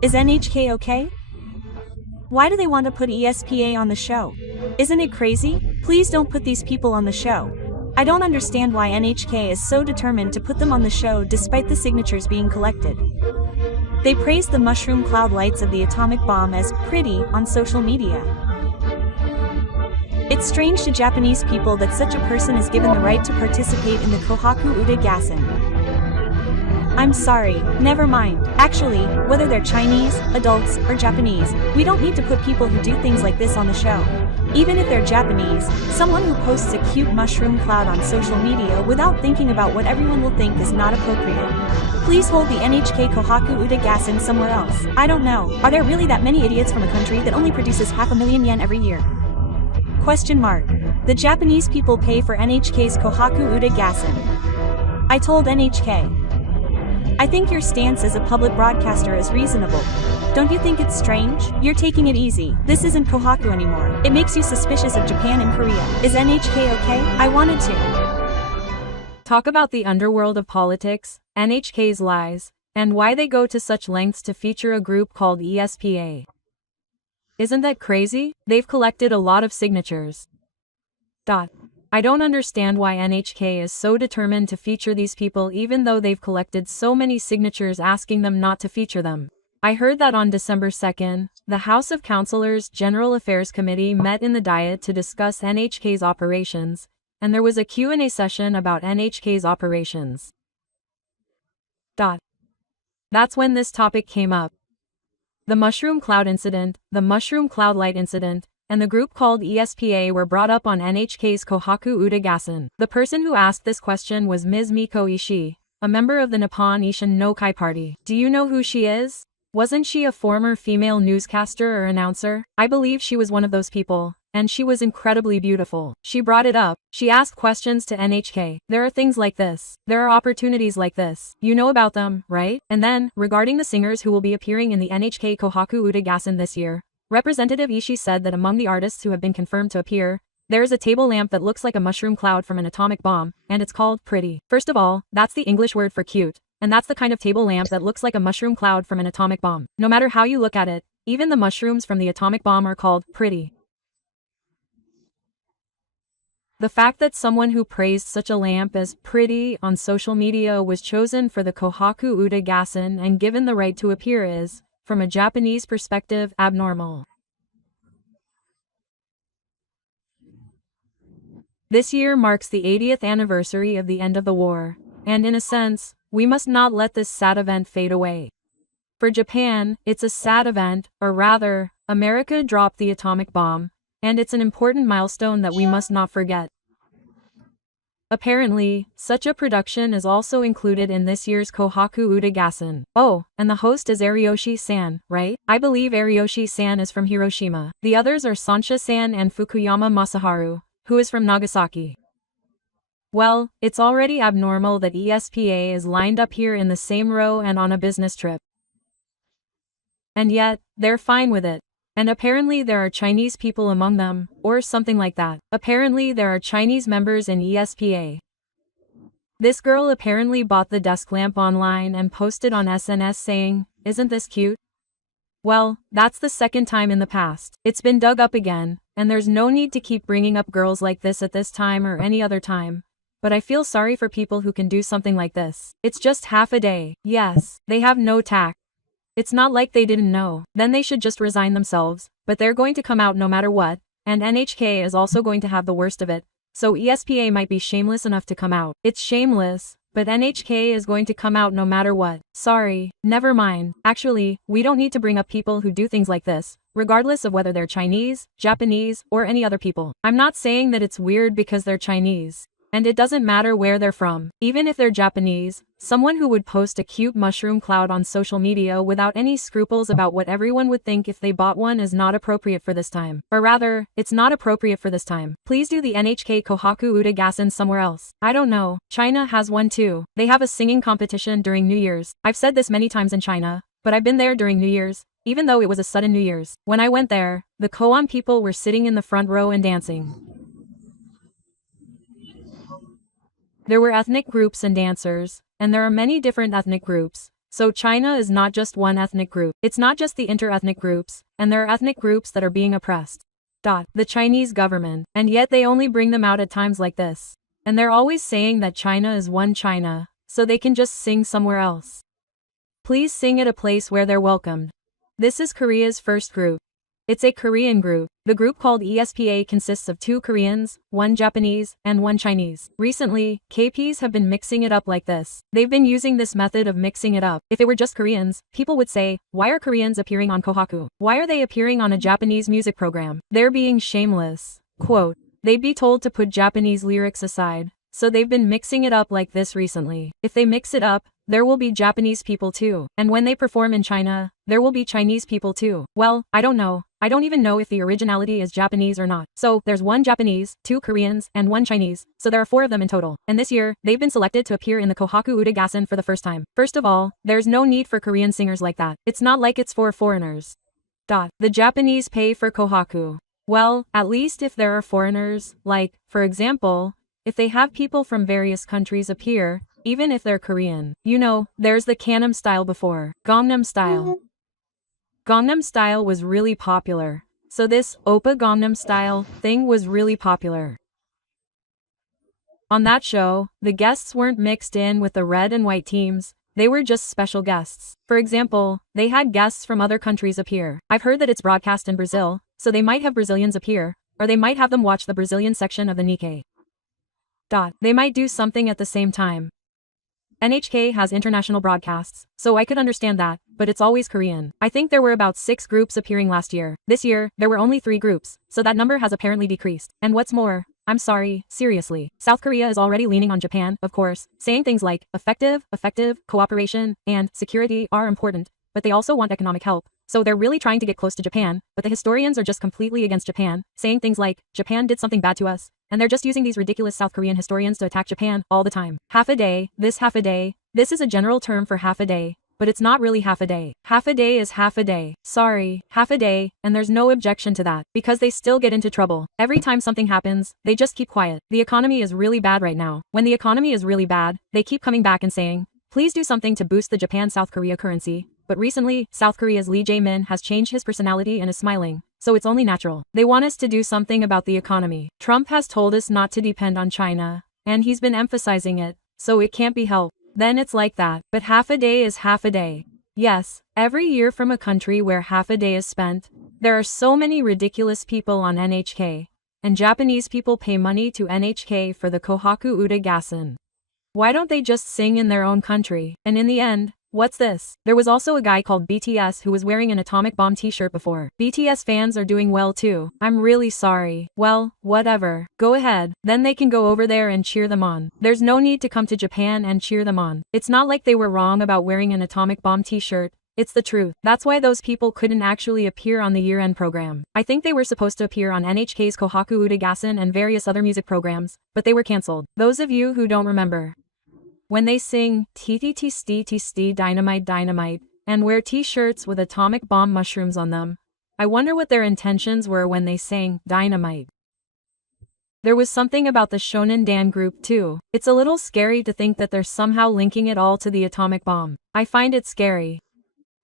Is NHK okay? Why do they want to put ESPA on the show? Isn't it crazy? Please don't put these people on the show. I don't understand why NHK is so determined to put them on the show despite the signatures being collected. They praised the mushroom cloud lights of the atomic bomb as pretty on social media. It's strange to Japanese people that such a person is given the right to participate in the Kohaku Uda Gassen. I'm sorry, never mind. Actually, whether they're Chinese, adults, or Japanese, we don't need to put people who do things like this on the show. Even if they're Japanese, someone who posts a cute mushroom cloud on social media without thinking about what everyone will think is not appropriate. Please hold the NHK Kohaku Uda Gassen somewhere else. I don't know, are there really that many idiots from a country that only produces 500,000 yen every year? Question mark. The Japanese people pay for NHK's Kohaku Uda Gassen. I told NHK. I think your stance as a public broadcaster is reasonable. Don't you think it's strange? You're taking it easy. This isn't Kohaku anymore. It makes you suspicious of Japan and Korea. Is NHK okay? I wanted to talk about the underworld of politics, NHK's lies, and why they go to such lengths to feature a group called ESPA. Isn't that crazy? They've collected a lot of signatures. I don't understand why NHK is so determined to feature these people even though they've collected so many signatures asking them not to feature them. I heard that on December 2nd, the House of Councillors General Affairs Committee met in the Diet to discuss NHK's operations, and there was a Q&A session about NHK's operations. That's when this topic came up. The mushroom cloud incident, the mushroom cloud light incident, and the group called ESPA were brought up on NHK's Kohaku Uda Gassen. The person who asked this question was Ms. Miko Ishii, a member of the Nippon Ishin no Kai party. Do you know who she is? Wasn't she a former female newscaster or announcer? I believe she was one of those people, and she was incredibly beautiful. She brought it up. She asked questions to NHK. There are things like this. There are opportunities like this. You know about them, right? And then, regarding the singers who will be appearing in the NHK Kohaku Uda Gassen this year, Representative Ishii said that among the artists who have been confirmed to appear, there is a table lamp that looks like a mushroom cloud from an atomic bomb, and it's called pretty. First of all, that's the English word for cute, and that's the kind of table lamp that looks like a mushroom cloud from an atomic bomb. No matter how you look at it, even the mushrooms from the atomic bomb are called pretty. The fact that someone who praised such a lamp as pretty on social media was chosen for the Kohaku Uda Gassen and given the right to appear is, from a Japanese perspective, abnormal. This year marks the 80th anniversary of the end of the war, and in a sense, we must not let this sad event fade away. For Japan, it's a sad event, or rather, America dropped the atomic bomb, and it's an important milestone that we must not forget. Apparently, such a production is also included in this year's Kohaku Uda Gassen. Oh, and the host is Ariyoshi-san, right? I believe Ariyoshi-san is from Hiroshima. The others are Sansha-san and Fukuyama Masaharu, who is from Nagasaki. Well, it's already abnormal that ESPA is lined up here in the same row and on a business trip. And yet, they're fine with it. And apparently there are Chinese people among them, or something like that. Apparently there are Chinese members in ESPA. This girl apparently bought the desk lamp online and posted on SNS saying, "Isn't this cute?" Well, that's the second time in the past. It's been dug up again, and there's no need to keep bringing up girls like this at this time or any other time. But I feel sorry for people who can do something like this. It's just half a day. Yes, they have no tact. It's not like they didn't know. Then they should just resign themselves, but they're going to come out no matter what, and NHK is also going to have the worst of it, so ESPA might be shameless enough to come out. It's shameless, but NHK is going to come out no matter what. Sorry, never mind. Actually, we don't need to bring up people who do things like this, regardless of whether they're Chinese, Japanese, or any other people. I'm not saying that it's weird because they're Chinese. And it doesn't matter where they're from. Even if they're Japanese, someone who would post a cute mushroom cloud on social media without any scruples about what everyone would think if they bought one is not appropriate for this time. Or rather, it's not appropriate for this time. Please do the NHK Kohaku Uda Gassen somewhere else. I don't know. China has one too. They have a singing competition during New Year's. I've said this many times in China, but I've been there during New Year's, even though it was a sudden New Year's. When I went there, the Koan people were sitting in the front row and dancing. There were ethnic groups and dancers, and there are many different ethnic groups, So China is not just one ethnic group. It's not just the inter-ethnic groups, and there are ethnic groups that are being oppressed. The Chinese government, and yet they only bring them out at times like this. And they're always saying that China is one China, so they can just sing somewhere else. Please sing at a place where they're welcomed. This is Korea's first group. It's a Korean group. The group called ESPA consists of 2 Koreans, 1 Japanese, and 1 Chinese. Recently, KPs have been mixing it up like this. They've been using this method of mixing it up. If it were just Koreans, people would say, why are Koreans appearing on Kohaku? Why are they appearing on a Japanese music program? They're being shameless. Quote, they'd be told to put Japanese lyrics aside. So they've been mixing it up like this recently. If they mix it up, there will be Japanese people too. And when they perform in China, there will be Chinese people too. Well, I don't know. I don't even know if the originality is Japanese or not. So, there's 1 Japanese, 2 Koreans, and 1 Chinese, so there are 4 of them in total. And this year, they've been selected to appear in the Kohaku Uda Gassen for the first time. First of all, there's no need for Korean singers like that. It's not like it's for foreigners. The Japanese pay for Kohaku. Well, at least if there are foreigners, like, for example, if they have people from various countries appear, even if they're Korean. You know, there's the Gangnam Style before. Gangnam Style. Gangnam Style was really popular. So this Oppa Gangnam Style thing was really popular. On that show, the guests weren't mixed in with the red and white teams. They were just special guests. For example, they had guests from other countries appear. I've heard that it's broadcast in Brazil, so they might have Brazilians appear, or they might have them watch the Brazilian section of the Nhk. They might do something at the same time. Nhk has international broadcasts, so I could understand that, but it's always Korean. I think there were about 6 groups appearing last year. This year, there were only 3 groups, so that number has apparently decreased. And what's more, I'm sorry, seriously, South Korea is already leaning on Japan, of course, saying things like effective, cooperation, and security are important, but they also want economic help. So they're really trying to get close to Japan, but the historians are just completely against Japan, saying things like, Japan did something bad to us, and they're just using these ridiculous South Korean historians to attack Japan all the time. Half a day, this is a general term for half a day, but it's not really half a day. Half a day is half a day. Sorry, half a day, and there's no objection to that, because they still get into trouble. Every time something happens, they just keep quiet. The economy is really bad right now. When the economy is really bad, they keep coming back and saying, please do something to boost the Japan-South Korea currency. But recently, South Korea's Lee Jae-min has changed his personality and is smiling, so it's only natural. They want us to do something about the economy. Trump has told us not to depend on China, and he's been emphasizing it, so it can't be helped. Then it's like that. But half a day is half a day. Yes, every year from a country where half a day is spent, there are so many ridiculous people on NHK, and Japanese people pay money to NHK for the Kohaku Uda Gassen. Why don't they just sing in their own country? And in the end, what's this? There was also a guy called BTS who was wearing an atomic bomb t-shirt before. BTS fans are doing well too. I'm really sorry. Well, whatever. Go ahead. Then they can go over there and cheer them on. There's no need to come to Japan and cheer them on. It's not like they were wrong about wearing an atomic bomb t-shirt. It's the truth. That's why those people couldn't actually appear on the year-end program. I think they were supposed to appear on NHK's Kohaku Uda Gassen and various other music programs, but they were cancelled. Those of you who don't remember. When they sing TTTST Dynamite and wear t-shirts with atomic bomb mushrooms on them, I wonder what their intentions were when they sang Dynamite. There was something about the Shonen Dan group too. It's a little scary to think that they're somehow linking it all to the atomic bomb. I find it scary.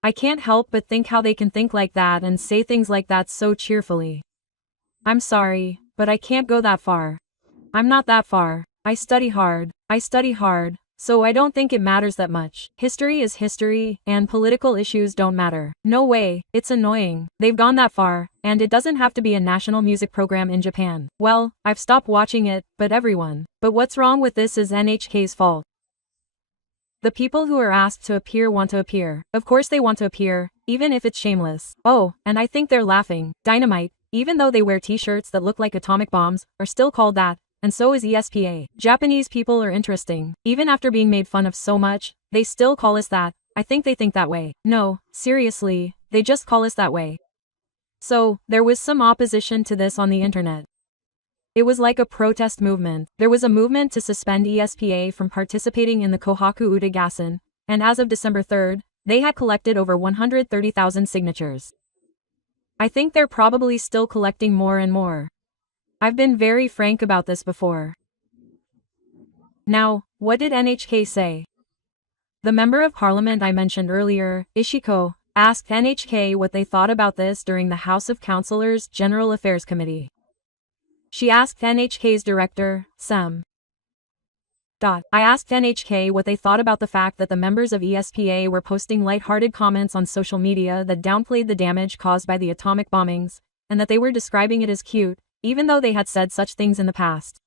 I can't help but think how they can think like that and say things like that so cheerfully. I'm sorry, but I can't go that far. I'm not that far. I study hard, so I don't think it matters that much. History is history, and political issues don't matter. No way, it's annoying. They've gone that far, and it doesn't have to be a national music program in Japan. Well, I've stopped watching it, but everyone. But what's wrong with this is NHK's fault. The people who are asked to appear want to appear. Of course they want to appear, even if it's shameless. Oh, and I think they're laughing. Dynamite, even though they wear t-shirts that look like atomic bombs, are still called that. And so is ESPA. Japanese people are interesting. Even after being made fun of so much, they still call us that. I think they think that way. No, seriously, they just call us that way. So, there was some opposition to this on the internet. It was like a protest movement. There was a movement to suspend ESPA from participating in the Kohaku Uda Gassen, and as of December 3rd, they had collected over 130,000 signatures. I think they're probably still collecting more and more. I've been very frank about this before. Now, what did NHK say? The member of parliament I mentioned earlier, Ishiko, asked NHK what they thought about this during the House of Councillors General Affairs Committee. She asked NHK's director, Sem. I asked NHK what they thought about the fact that the members of ESPA were posting light-hearted comments on social media that downplayed the damage caused by the atomic bombings, and that they were describing it as cute, even though they had said such things in the past.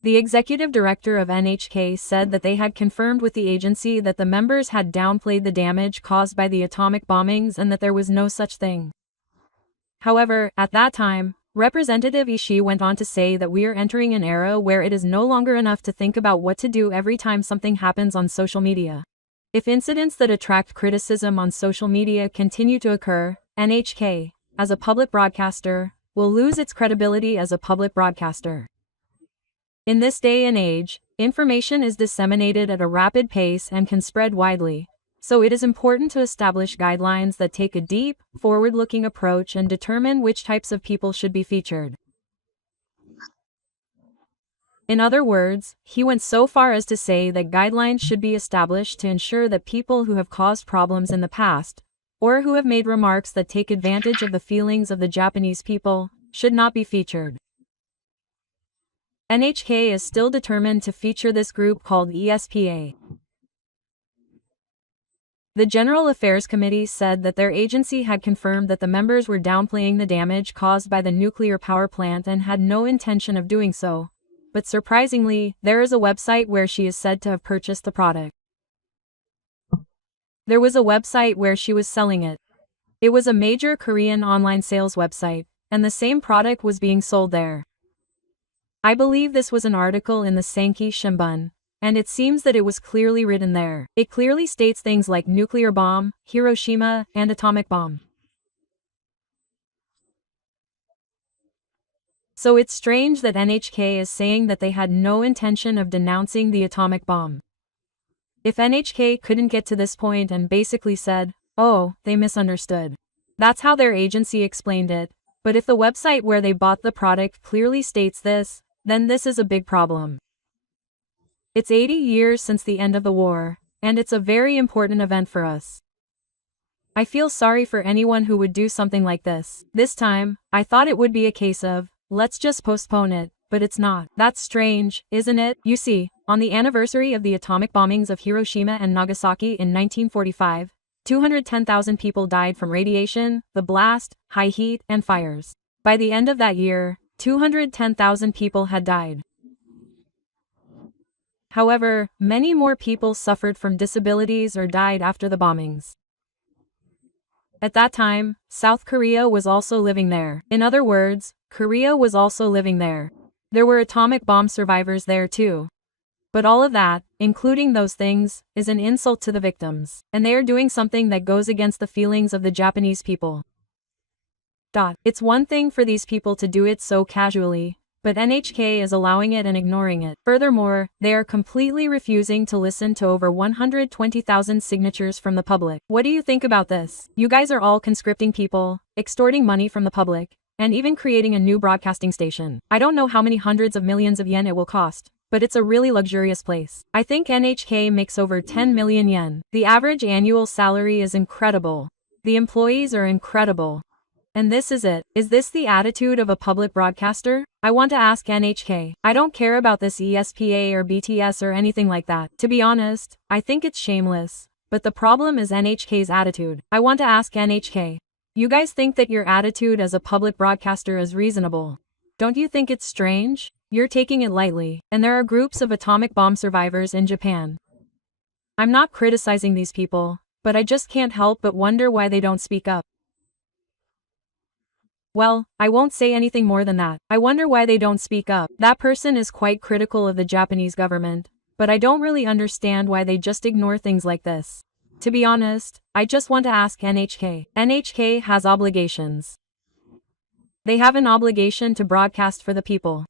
The executive director of NHK said that they had confirmed with the agency that the members had downplayed the damage caused by the atomic bombings and that there was no such thing. However, at that time, Representative Ishii went on to say that we are entering an era where it is no longer enough to think about what to do every time something happens on social media. If incidents that attract criticism on social media continue to occur, NHK, as a public broadcaster, will lose its credibility as a public broadcaster. In this day and age, information is disseminated at a rapid pace and can spread widely, so it is important to establish guidelines that take a deep, forward-looking approach and determine which types of people should be featured. In other words, he went so far as to say that guidelines should be established to ensure that people who have caused problems in the past, or who have made remarks that take advantage of the feelings of the Japanese people, should not be featured. NHK is still determined to feature this group called ESPA. The General Affairs Committee said that their agency had confirmed that the members were downplaying the damage caused by the nuclear power plant and had no intention of doing so, but surprisingly, there is a website where she is said to have purchased the product. There was a website where she was selling it. It was a major Korean online sales website, and the same product was being sold there. I believe this was an article in the Sankei Shimbun, and it seems that it was clearly written there. It clearly states things like nuclear bomb, Hiroshima, and atomic bomb. So it's strange that NHK is saying that they had no intention of denouncing the atomic bomb. If NHK couldn't get to this point and basically said, oh, they misunderstood. That's how their agency explained it, but if the website where they bought the product clearly states this, then this is a big problem. It's 80 years since the end of the war, and it's a very important event for us. I feel sorry for anyone who would do something like this. This time, I thought it would be a case of, let's just postpone it, but it's not. That's strange, isn't it? You see, on the anniversary of the atomic bombings of Hiroshima and Nagasaki in 1945, 210,000 people died from radiation, the blast, high heat, and fires. By the end of that year, 210,000 people had died. However, many more people suffered from disabilities or died after the bombings. At that time, South Korea was also living there. In other words, Korea was also living there. There were atomic bomb survivors there too. But all of that, including those things, is an insult to the victims. And they are doing something that goes against the feelings of the Japanese people. It's one thing for these people to do it so casually, but NHK is allowing it and ignoring it. Furthermore, they are completely refusing to listen to over 120,000 signatures from the public. What do you think about this? You guys are all conscripting people, extorting money from the public, and even creating a new broadcasting station. I don't know how many hundreds of millions of yen it will cost, but it's a really luxurious place. I think NHK makes over 10 million yen. The average annual salary is incredible. The employees are incredible. And this is it. Is this the attitude of a public broadcaster? I want to ask NHK. I don't care about this ESPA or BTS or anything like that. To be honest, I think it's shameless. But the problem is NHK's attitude. I want to ask NHK. You guys think that your attitude as a public broadcaster is reasonable? Don't you think it's strange? You're taking it lightly. And there are groups of atomic bomb survivors in Japan. I'm not criticizing these people, but I just can't help but wonder why they don't speak up. Well, I won't say anything more than that. I wonder why they don't speak up. That person is quite critical of the Japanese government, but I don't really understand why they just ignore things like this. To be honest, I just want to ask NHK. NHK has obligations. They have an obligation to broadcast for the people.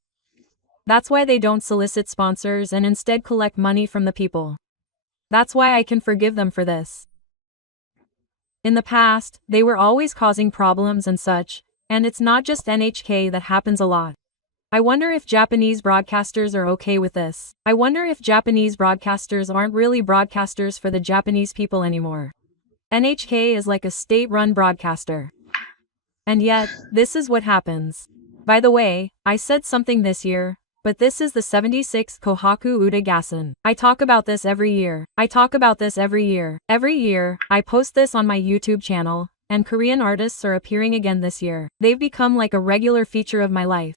That's why they don't solicit sponsors and instead collect money from the people. That's why I can forgive them for this. In the past, they were always causing problems and such, and it's not just NHK that happens a lot. I wonder if Japanese broadcasters are okay with this. I wonder if Japanese broadcasters aren't really broadcasters for the Japanese people anymore. NHK is like a state-run broadcaster. And yet, this is what happens. By the way, I said something this year, but this is the 76th Kohaku Uda Gassen. I talk about this every year. Every year, I post this on my YouTube channel, and Korean artists are appearing again this year. They've become like a regular feature of my life.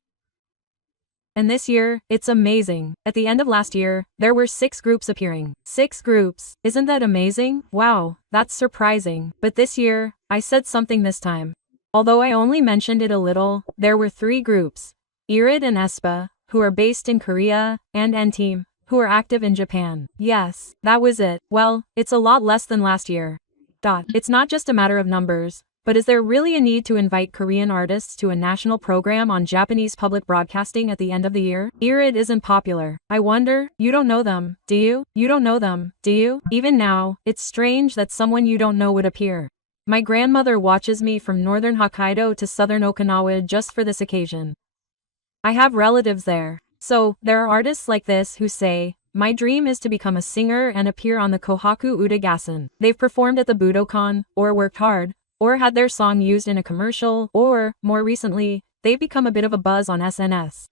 And this year, it's amazing. At the end of last year, there were 6 groups appearing. 6 groups. Isn't that amazing? Wow, that's surprising. But this year, I said something this time. Although I only mentioned it a little, there were 3 groups. Irid and aespa, who are based in Korea, and N-Team, who are active in Japan. Yes, that was it. Well, it's a lot less than last year. It's not just a matter of numbers, but is there really a need to invite Korean artists to a national program on Japanese public broadcasting at the end of the year? Irid isn't popular. I wonder, you don't know them, do you? You don't know them, do you? Even now, it's strange that someone you don't know would appear. My grandmother watches me from northern Hokkaido to southern Okinawa just for this occasion. I have relatives there. So, there are artists like this who say, my dream is to become a singer and appear on the Kohaku Uda Gassen. They've performed at the Budokan, or worked hard, or had their song used in a commercial, or, more recently, they've become a bit of a buzz on SNS.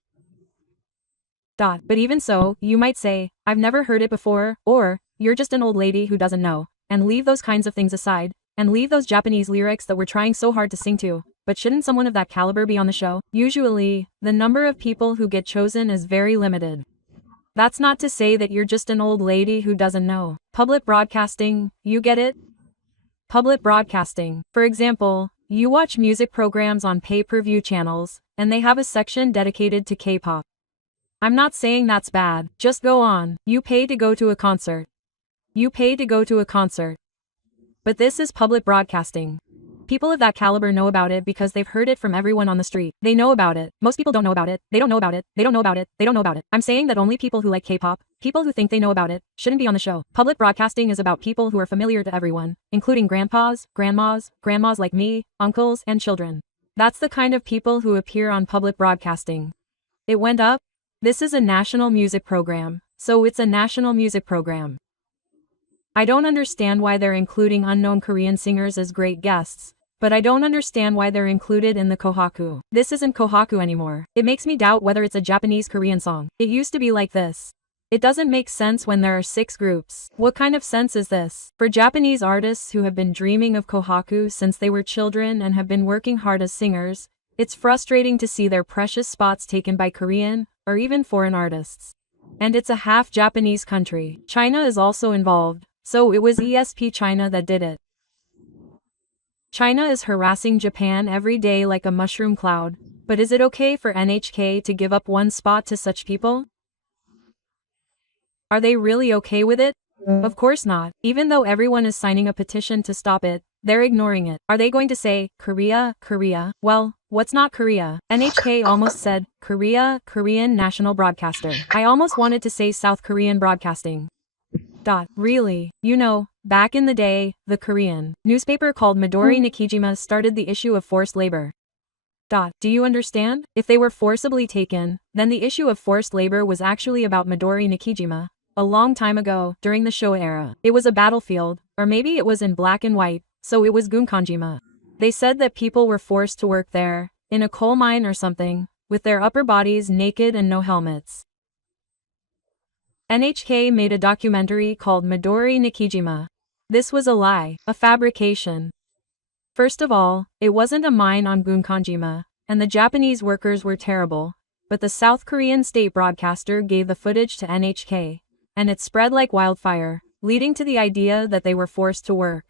But even so, you might say, I've never heard it before, or, you're just an old lady who doesn't know, and leave those kinds of things aside, and leave those Japanese lyrics that we're trying so hard to sing to. But shouldn't someone of that caliber be on the show? Usually, the number of people who get chosen is very limited. That's not to say that you're just an old lady who doesn't know. Public broadcasting, you get it? Public broadcasting. For example, you watch music programs on pay-per-view channels, and they have a section dedicated to K-pop. I'm not saying that's bad, just go on. You pay to go to a concert. But this is public broadcasting. People of that caliber know about it because they've heard it from everyone on the street. They know about it. Most people don't know about it. They don't know about it. I'm saying that only people who like K-pop, people who think they know about it, shouldn't be on the show. Public broadcasting is about people who are familiar to everyone, including grandpas, grandmas like me, uncles, and children. That's the kind of people who appear on public broadcasting. It went up. This is a national music program, so it's a national music program. I don't understand why they're including unknown Korean singers as great guests. But I don't understand why they're included in the Kohaku. This isn't Kohaku anymore. It makes me doubt whether it's a Japanese Korean song. It used to be like this. It doesn't make sense when there are 6 groups. What kind of sense is this? For Japanese artists who have been dreaming of Kohaku since they were children and have been working hard as singers, it's frustrating to see their precious spots taken by Korean, or even foreign artists. And it's a half Japanese country. China is also involved, so it was ESP China that did it. China is harassing Japan every day like a mushroom cloud, but is it okay for NHK to give up one spot to such people? Are they really okay with it? Of course not. Even though everyone is signing a petition to stop it, they're ignoring it. Are they going to say, Korea? Well, what's not Korea? NHK almost said, Korean national broadcaster. I almost wanted to say South Korean broadcasting. Really? You know, back in the day, the Korean newspaper called Midori Nikijima started the issue of forced labor. Do you understand? If they were forcibly taken, then the issue of forced labor was actually about Midori Nikijima. A long time ago, during the Showa era. It was a battlefield, or maybe it was in black and white, so it was Gunkanjima. They said that people were forced to work there, in a coal mine or something, with their upper bodies naked and no helmets. NHK made a documentary called Midori Nikijima. This was a lie, a fabrication. First of all, it wasn't a mine on Gunkanjima, and the Japanese workers were terrible, but the South Korean state broadcaster gave the footage to NHK, and it spread like wildfire, leading to the idea that they were forced to work.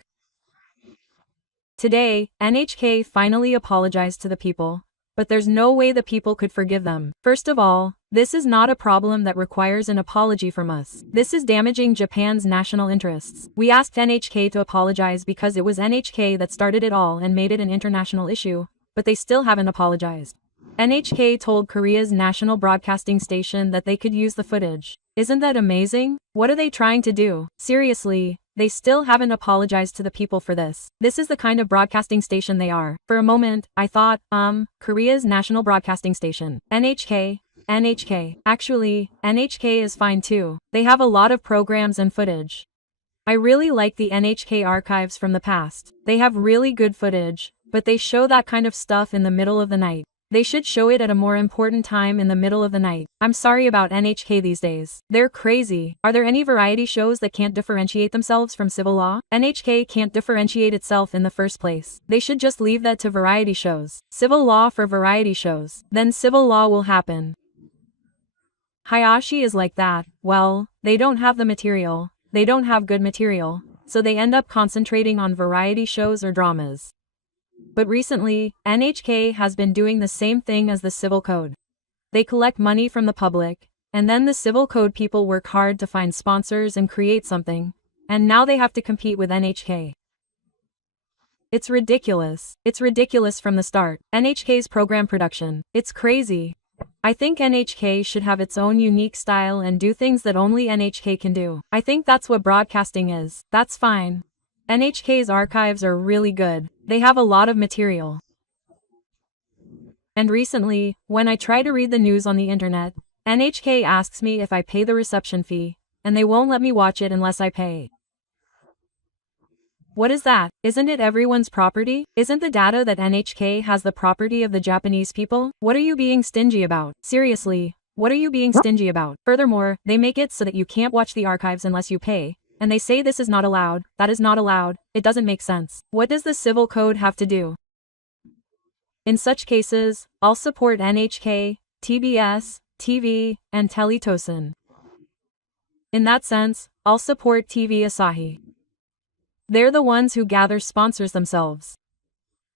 Today, NHK finally apologized to the people, but there's no way the people could forgive them. First of all, this is not a problem that requires an apology from us. This is damaging Japan's national interests. We asked NHK to apologize because it was NHK that started it all and made it an international issue, but they still haven't apologized. NHK told Korea's national broadcasting station that they could use the footage. Isn't that amazing? What are they trying to do? Seriously, they still haven't apologized to the people for this. This is the kind of broadcasting station they are. For a moment, I thought, Korea's national broadcasting station. NHK. Actually, NHK is fine too. They have a lot of programs and footage. I really like the NHK archives from the past. They have really good footage, but they show that kind of stuff in the middle of the night. They should show it at a more important time in the middle of the night. I'm sorry about NHK these days. They're crazy. Are there any variety shows that can't differentiate themselves from civil law? NHK can't differentiate itself in the first place. They should just leave that to variety shows. Civil law for variety shows. Then civil law will happen. Hayashi is like that. Well, they don't have the material. They don't have good material, so they end up concentrating on variety shows or dramas. But recently, NHK has been doing the same thing as the civil code. They collect money from the public, and then the civil code people work hard to find sponsors and create something, and now they have to compete with NHK. It's ridiculous. It's ridiculous from the start. NHK's program production. It's crazy. I think NHK should have its own unique style and do things that only NHK can do. I think that's what broadcasting is. That's fine. NHK's archives are really good. They have a lot of material. And recently, when I try to read the news on the internet, NHK asks me if I pay the reception fee, and they won't let me watch it unless I pay. What is that? Isn't it everyone's property? Isn't the data that NHK has the property of the Japanese people? What are you being stingy about? Seriously, what are you being stingy about? Furthermore, they make it so that you can't watch the archives unless you pay, and they say this is not allowed, that is not allowed. It doesn't make sense. What does the civil code have to do? In such cases, I'll support NHK, TBS, TV, and Teletosen. In that sense, I'll support TV Asahi. They're the ones who gather sponsors themselves.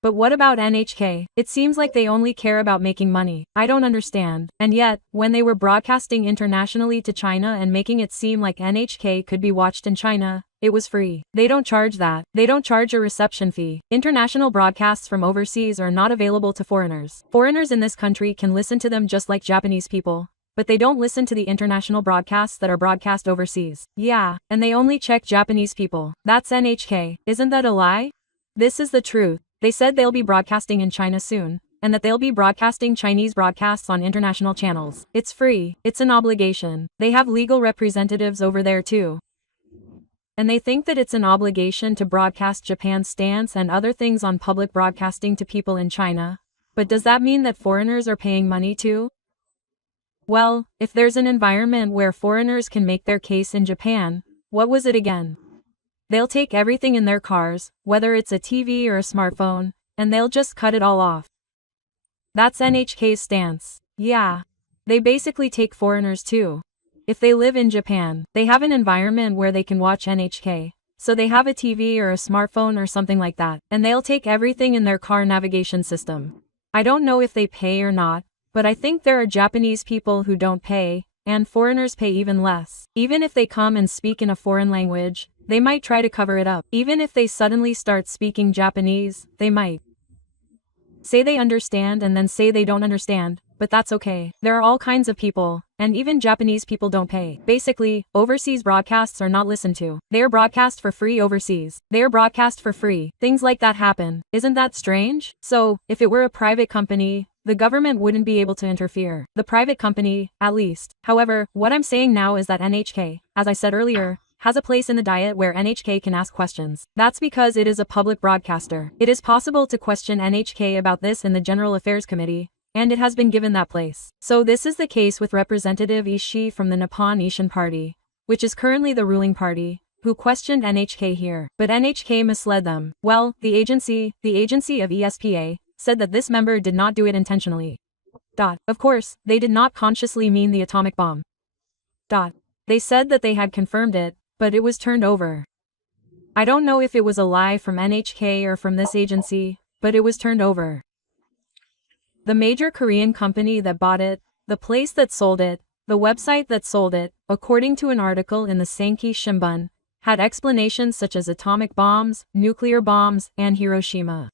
But what about NHK? It seems like they only care about making money. I don't understand. And yet, when they were broadcasting internationally to China and making it seem like NHK could be watched in China, it was free. They don't charge that. They don't charge a reception fee. International broadcasts from overseas are not available to foreigners. Foreigners in this country can listen to them just like Japanese people, but they don't listen to the international broadcasts that are broadcast overseas. Yeah, and they only check Japanese people. That's NHK. Isn't that a lie? This is the truth. They said they'll be broadcasting in China soon, and that they'll be broadcasting Chinese broadcasts on international channels. It's free. It's an obligation. They have legal representatives over there too. And they think that it's an obligation to broadcast Japan's stance and other things on public broadcasting to people in China. But does that mean that foreigners are paying money too? Well, if there's an environment where foreigners can make their case in Japan, what was it again? They'll take everything in their cars, whether it's a TV or a smartphone, and they'll just cut it all off. That's NHK's stance. Yeah. They basically take foreigners too. If they live in Japan, they have an environment where they can watch NHK, so they have a TV or a smartphone or something like that, and they'll take everything in their car navigation system. I don't know if they pay or not, but I think there are Japanese people who don't pay, and foreigners pay even less. Even if they come and speak in a foreign language, they might try to cover it up. Even if they suddenly start speaking Japanese, they might say they understand and then say they don't understand, but that's okay. There are all kinds of people, and even Japanese people don't pay. Basically, overseas broadcasts are not listened to. They are broadcast for free overseas. They are broadcast for free. Things like that happen. Isn't that strange? So, if it were a private company, the government wouldn't be able to interfere. The private company, at least. However, what I'm saying now is that NHK, as I said earlier, has a place in the diet where NHK can ask questions. That's because it is a public broadcaster. It is possible to question NHK about this in the General Affairs Committee, and it has been given that place. So this is the case with Representative Ishii from the Nippon Ishin Party, which is currently the ruling party, who questioned NHK here. But NHK misled them. Well, the agency of ESPA, said that this member did not do it intentionally. Of course, they did not consciously mean the atomic bomb. They said that they had confirmed it, but it was turned over. I don't know if it was a lie from NHK or from this agency, but it was turned over. The major Korean company that bought it, the place that sold it, the website that sold it, according to an article in the Sankei Shimbun, had explanations such as atomic bombs, nuclear bombs, and Hiroshima.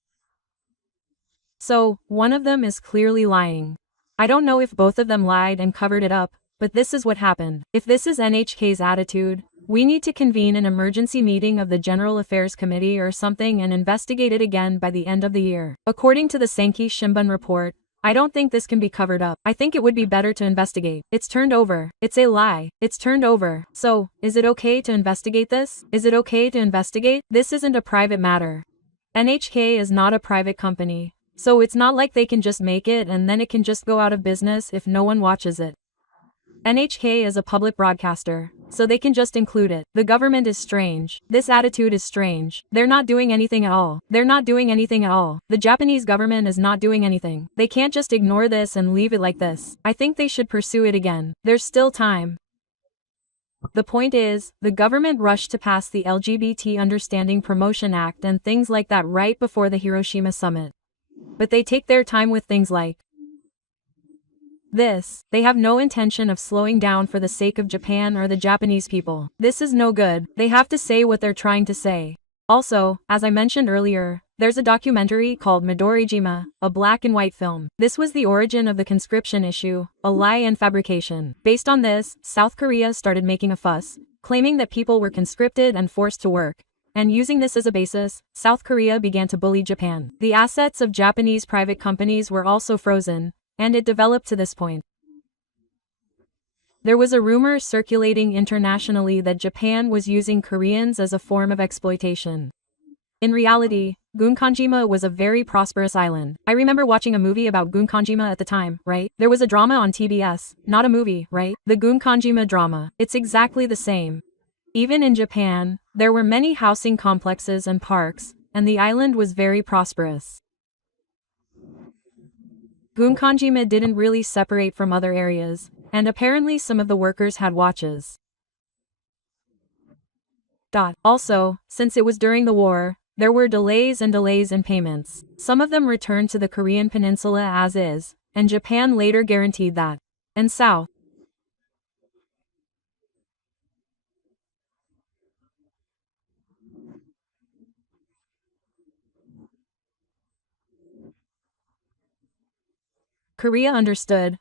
So, one of them is clearly lying. I don't know if both of them lied and covered it up, but this is what happened. If this is NHK's attitude, we need to convene an emergency meeting of the General Affairs Committee or something and investigate it again by the end of the year. According to the Sankei Shimbun report, I don't think this can be covered up. I think it would be better to investigate. It's turned over. It's a lie. It's turned over. So, is it okay to investigate this? Is it okay to investigate? This isn't a private matter. NHK is not a private company. So it's not like they can just make it and then it can just go out of business if no one watches it. NHK is a public broadcaster, so they can just include it. The government is strange. This attitude is strange. They're not doing anything at all. They're not doing anything at all. The Japanese government is not doing anything. They can't just ignore this and leave it like this. I think they should pursue it again. There's still time. The point is, the government rushed to pass the LGBT Understanding Promotion Act and things like that right before the Hiroshima summit. But they take their time with things like this. They have no intention of slowing down for the sake of Japan or the Japanese people. This is no good. They have to say what they're trying to say. Also, as I mentioned earlier, there's a documentary called Midorijima, a black and white film. This was the origin of the conscription issue, a lie and fabrication. Based on this, South Korea started making a fuss, claiming that people were conscripted and forced to work. And using this as a basis, South Korea began to bully Japan. The assets of Japanese private companies were also frozen, and it developed to this point. There was a rumor circulating internationally that Japan was using Koreans as a form of exploitation. In reality, Gunkanjima was a very prosperous island. I remember watching a movie about Gunkanjima at the time, right? There was a drama on TBS, not a movie, right? The Gunkanjima drama. It's exactly the same. Even in Japan, there were many housing complexes and parks, and the island was very prosperous. Gunkanjima didn't really separate from other areas, and apparently some of the workers had watches. Also, since it was during the war, there were delays in payments. Some of them returned to the Korean peninsula as is, and Japan later guaranteed that. And South Korea understood.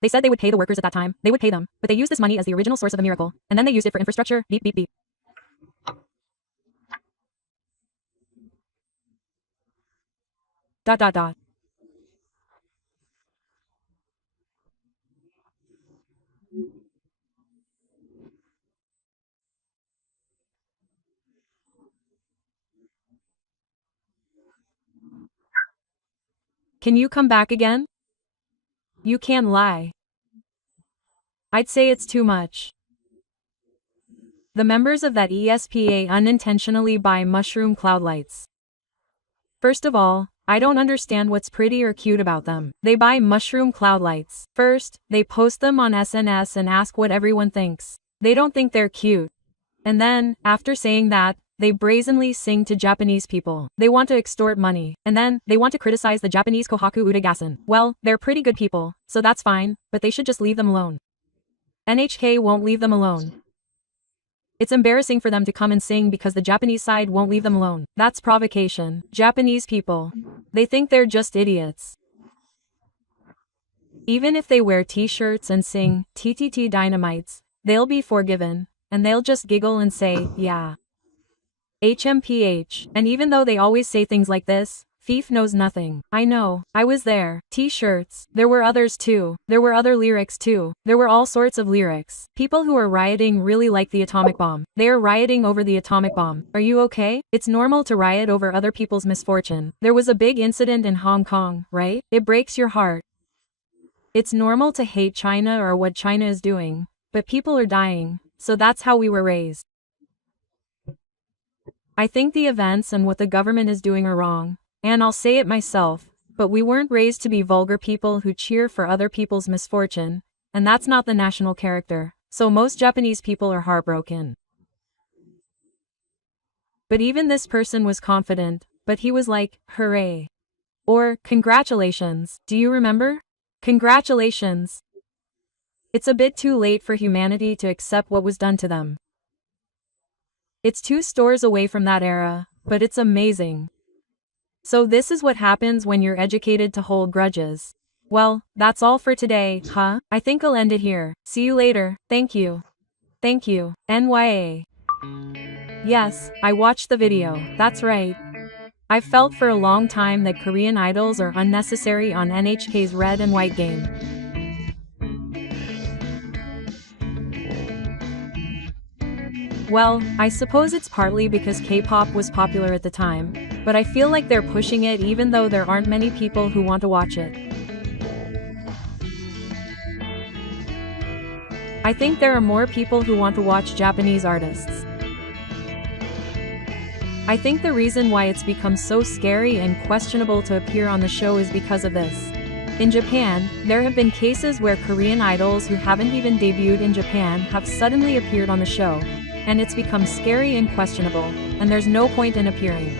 They said they would pay the workers at that time. They would pay them, but they used this money as the original source of the miracle, and then they used it for infrastructure. Beep beep beep. Can you come back again? You can't lie. I'd say it's too much. The members of that ESPA unintentionally buy mushroom cloud lights. First of all, I don't understand what's pretty or cute about them. They buy mushroom cloud lights. First, they post them on SNS and ask what everyone thinks. They don't think they're cute. And then, after saying that, they brazenly sing to Japanese people. They want to extort money. And then, they want to criticize the Japanese Kohaku Uda Gassen. Well, they're pretty good people, so that's fine, but they should just leave them alone. NHK won't leave them alone. It's embarrassing for them to come and sing because the Japanese side won't leave them alone. That's provocation. Japanese people. They think they're just idiots. Even if they wear t-shirts and sing TTT Dynamites, they'll be forgiven, and they'll just giggle and say, yeah. HMPH. And even though they always say things like this, Fif knows nothing. I know. I was there. T-shirts. There were others too. There were other lyrics too. There were all sorts of lyrics. People who are rioting really like the atomic bomb. They are rioting over the atomic bomb. Are you okay? It's normal to riot over other people's misfortune. There was a big incident in Hong Kong, right? It breaks your heart. It's normal to hate China or what China is doing, but people are dying, so that's how we were raised. I think the events and what the government is doing are wrong, and I'll say it myself, but we weren't raised to be vulgar people who cheer for other people's misfortune, and that's not the national character, so most Japanese people are heartbroken. But even this person was confident, but he was like, hooray. Or, congratulations, do you remember? Congratulations. It's a bit too late for humanity to accept what was done to them. It's 2 stores away from that era, but it's amazing. So this is what happens when you're educated to hold grudges. Well, that's all for today, huh? I think I'll end it here. See you later. Thank you. Thank you. NYA. Yes, I watched the video, that's right. I've felt for a long time that Korean idols are unnecessary on NHK's red and white game. Well, I suppose it's partly because K-pop was popular at the time, but I feel like they're pushing it even though there aren't many people who want to watch it. I think there are more people who want to watch Japanese artists. I think the reason why it's become so scary and questionable to appear on the show is because of this. In Japan, there have been cases where Korean idols who haven't even debuted in Japan have suddenly appeared on the show, and it's become scary and questionable, and there's no point in appearing.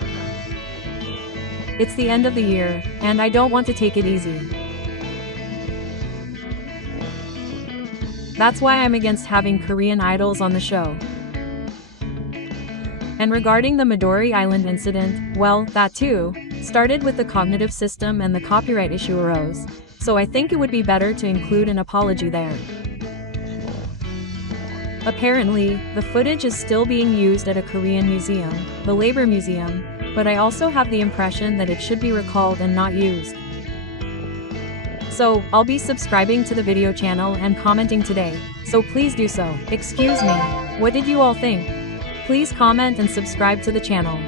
It's the end of the year, and I don't want to take it easy. That's why I'm against having Korean idols on the show. And regarding the Midori Island incident, well, that too started with the cognitive system and the copyright issue arose, so I think it would be better to include an apology there. Apparently, the footage is still being used at a Korean museum, the Labor Museum, but I also have the impression that it should be recalled and not used. So, I'll be subscribing to the video channel and commenting today, so please do so. Excuse me, what did you all think? Please comment and subscribe to the channel.